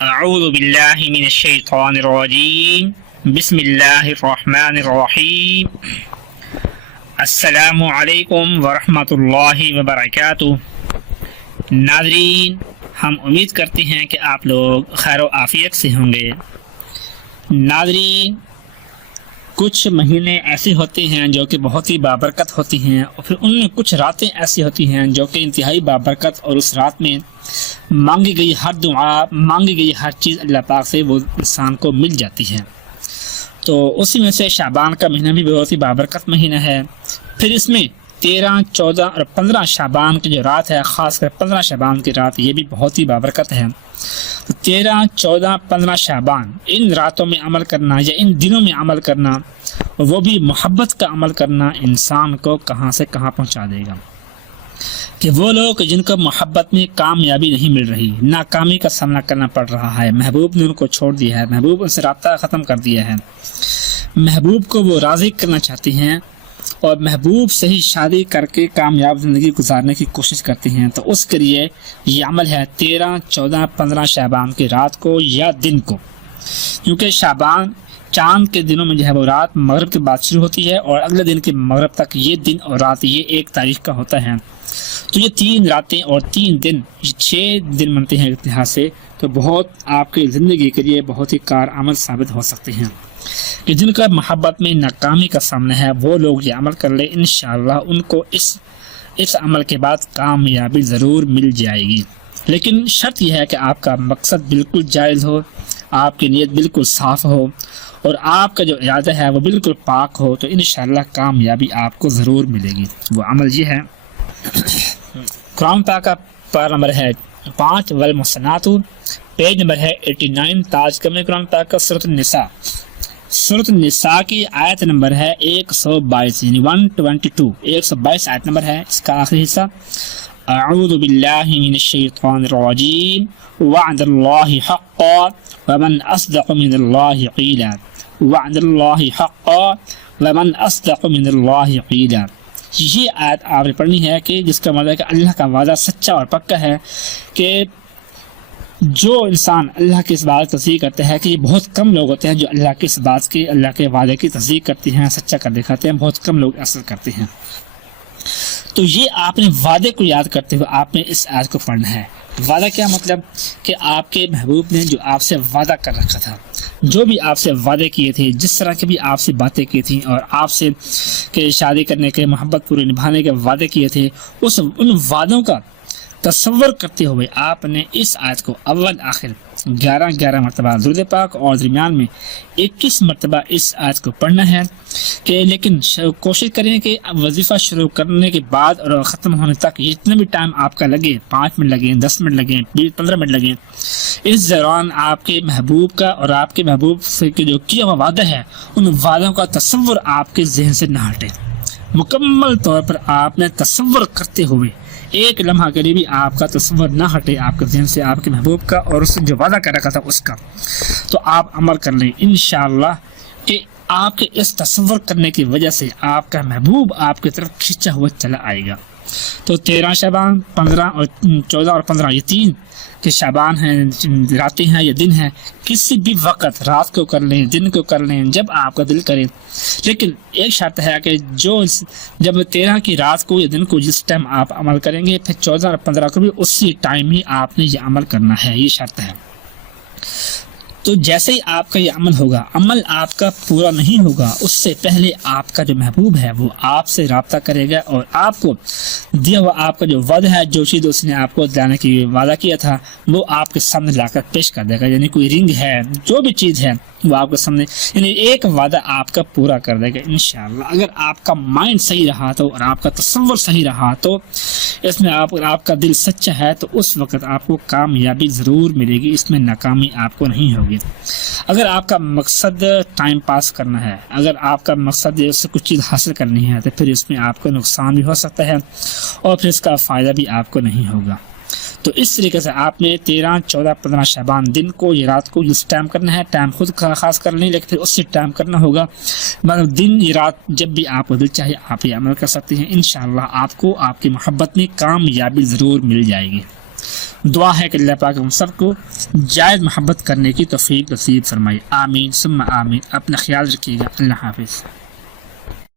اعوذ باللہ من الشیطان الرجیم بسم اللہ الرحمن الرحیم السلام علیکم ورحمۃ اللہ وبرکاتہ۔ ناظرین، ہم امید کرتے ہیں کہ آپ لوگ خیر و عافیت سے ہوں گے۔ ناظرین، کچھ مہینے ایسے ہوتے ہیں جو کہ بہت ہی بابرکت ہوتی ہیں، اور پھر ان میں کچھ راتیں ایسی ہوتی ہیں جو کہ انتہائی بابرکت، اور اس رات میں مانگی گئی ہر دعا، مانگی گئی ہر چیز اللہ پاک سے وہ انسان کو مل جاتی ہے۔ تو اسی میں سے شعبان کا مہینہ بھی بہت ہی بابرکت مہینہ ہے۔ پھر اس میں 13، 14 اور 15 شعبان کی جو رات ہے، خاص کر 15 شعبان کی رات، یہ بھی بہت ہی بابرکت ہے۔ 13، 14، 15 شعبان، ان راتوں میں عمل کرنا یا ان دنوں میں عمل کرنا، وہ بھی محبت کا عمل کرنا، انسان کو کہاں سے کہاں پہنچا دے گا۔ کہ وہ لوگ جن کو محبت میں کامیابی نہیں مل رہی، ناکامی کا سامنا کرنا پڑ رہا ہے، محبوب نے ان کو چھوڑ دیا ہے، محبوب ان سے رابطہ ختم کر دیا ہے، محبوب کو وہ راضی کرنا چاہتے ہیں اور محبوب سے ہی شادی کر کے کامیاب زندگی گزارنے کی کوشش کرتے ہیں، تو اس کے لیے یہ عمل ہے 13، 14، 15 شعبان کی رات کو یا دن کو، کیونکہ شعبان چاند کے دنوں میں جو ہے وہ رات مغرب کے بعد شروع ہوتی ہے، اور اگلے دن کے مغرب تک یہ دن اور رات یہ 1 تاریخ کا ہوتا ہے۔ تو یہ 3 راتیں اور 3 دن، یہ 6 دن بنتے ہیں اتحاد سے، تو بہت آپ کی زندگی کے لیے بہت ہی کارآمد ثابت ہو سکتے ہیں۔ کہ جن کا محبت میں ناکامی کا سامنا ہے، وہ لوگ یہ عمل کر لیں، انشاءاللہ ان کو اس عمل کے بعد کامیابی ضرور مل جائے گی۔ لیکن شرط یہ ہے کہ آپ کا مقصد بالکل جائز ہو، آپ کی نیت بالکل صاف ہو، اور آپ کا جو ارادہ ہے وہ بالکل پاک ہو، تو انشاءاللہ کامیابی آپ کو ضرور ملے گی۔ وہ عمل یہ ہے، قرآن پاک کا پارہ نمبر ہے 5 والمحصنات، پیج نمبر ہے 89، تاج کمل قرآن پاک کا سورۃ النساء، سورۃ النساء کی آیت نمبر ہے 122، یعنی 122، 122 آیت نمبر ہے، اس کا آخری حصہ۔ اعوذ باللہ من الشیطان الرجیم وعد اللہ حقا ومن اصدق من اللہ قیلا، وعد اللہ حقا ومن اصدق من اللہ قیلا۔ یہ آیت آپ نے پڑھنی ہے، کہ جس کا مطلب ہے کہ اللہ کا وعدہ سچا اور پکا ہے، کہ جو انسان اللہ کی اس بات کی تصدیق کرتے ہیں، کہ یہ بہت کم لوگ ہوتے ہیں جو اللہ کی اس بات کی، اللہ کے وعدے کی تصدیق کرتے ہیں، سچا کر دکھاتے ہیں، بہت کم لوگ ایسا کرتے ہیں۔ تو یہ آپ نے وعدے کو یاد کرتے ہوئے آپ نے اس آیت کو پڑھنا ہے۔ وعدہ کیا مطلب؟ کہ آپ کے محبوب نے جو آپ سے وعدہ کر رکھا تھا، جو بھی آپ سے وعدے کیے تھے، جس طرح کے بھی آپ سے باتیں کی تھیں، اور آپ سے کہ شادی کرنے کے، محبت پوری نبھانے کے وعدے کیے تھے، ان وعدوں کا تصور کرتے ہوئے آپ نے اس آیت کو اول آخر 11 مرتبہ درود پاک، اور درمیان میں 21 مرتبہ اس آیت کو پڑھنا ہے۔ کہ لیکن کوشش کریں کہ وظیفہ شروع کرنے کے بعد اور ختم ہونے تک جتنا بھی ٹائم آپ کا لگے، 5 منٹ لگیں، 10 منٹ لگیں، 15 منٹ لگیں، اس دوران آپ کے محبوب کا اور آپ کے محبوب سے جو کیا ہوا وعدہ ہے، ان وعدوں کا تصور آپ کے ذہن سے نہ ہٹے۔ مکمل طور پر آپ نے تصور کرتے ہوئے ایک لمحہ کے لیے بھی آپ کا تصور نہ ہٹے آپ کے ذہن سے، آپ کے محبوب کا اور اس جو وعدہ کر رکھا تھا اس کا، تو آپ عمل کر لیں انشاءاللہ، کہ آپ کے اس تصور کرنے کی وجہ سے آپ کا محبوب آپ کی طرف کھینچا ہوا چلا آئے گا۔ تو 13 شعبان، 15 اور 14 اور 15، یہ 3 کہ شعبان ہیں، راتیں ہیں یا دن ہیں، کسی بھی وقت، رات کو کر لیں، دن کو کر لیں، جب آپ کا دل کرے۔ لیکن ایک شرط ہے کہ جب 13 کی رات کو یا دن کو جس ٹائم آپ عمل کریں گے، پھر 14 اور 15 کو بھی اسی ٹائم ہی آپ نے یہ عمل کرنا ہے، یہ شرط ہے۔ تو جیسے ہی آپ کا یہ عمل ہوگا، عمل آپ کا پورا نہیں ہوگا، اس سے پہلے آپ کا جو محبوب ہے وہ آپ سے رابطہ کرے گا، اور آپ کو دیا ہوا آپ کا جو وعدہ ہے، جو چیز اس نے آپ کو دلانے کی وعدہ کیا تھا، وہ آپ کے سامنے لا کر پیش کر دے گا۔ یعنی کوئی رنگ ہے، جو بھی چیز ہے وہ آپ کے سامنے، یعنی ایک وعدہ آپ کا پورا کر دے گا انشاءاللہ۔ اگر آپ کا مائنڈ صحیح رہا تو، اور آپ کا تصور صحیح رہا تو، اس میں آپ کا دل سچا ہے، تو اس وقت آپ کو کامیابی ضرور ملے گی، اس میں ناکامی آپ کو نہیں ہوگی۔ اگر آپ کا مقصد ٹائم پاس کرنا ہے، اگر آپ کا مقصد اس سے کچھ چیز حاصل کرنی ہے، تو پھر اس میں آپ کو نقصان بھی ہو سکتا ہے، اور پھر اس کا فائدہ بھی آپ کو نہیں ہوگا۔ تو اس طریقے سے آپ نے 13، 14، 15 شعبان دن کو یا رات کو اس ٹائم کرنا ہے، ٹائم خود خاص کر لیں، لیکن پھر اس سے ٹائم کرنا ہوگا، مطلب دن یا رات جب بھی آپ کو دل چاہے آپ یہ عمل کر سکتے ہیں، انشاءاللہ آپ کو آپ کی محبت میں کامیابی ضرور مل جائے گی۔ دعا ہے کہ اللہ پاک ہم سب کو جائز محبت کرنے کی توفیق نصیب فرمائے. آمین ثم آمین. اپنا خیال رکھیے گا. اللہ حافظ.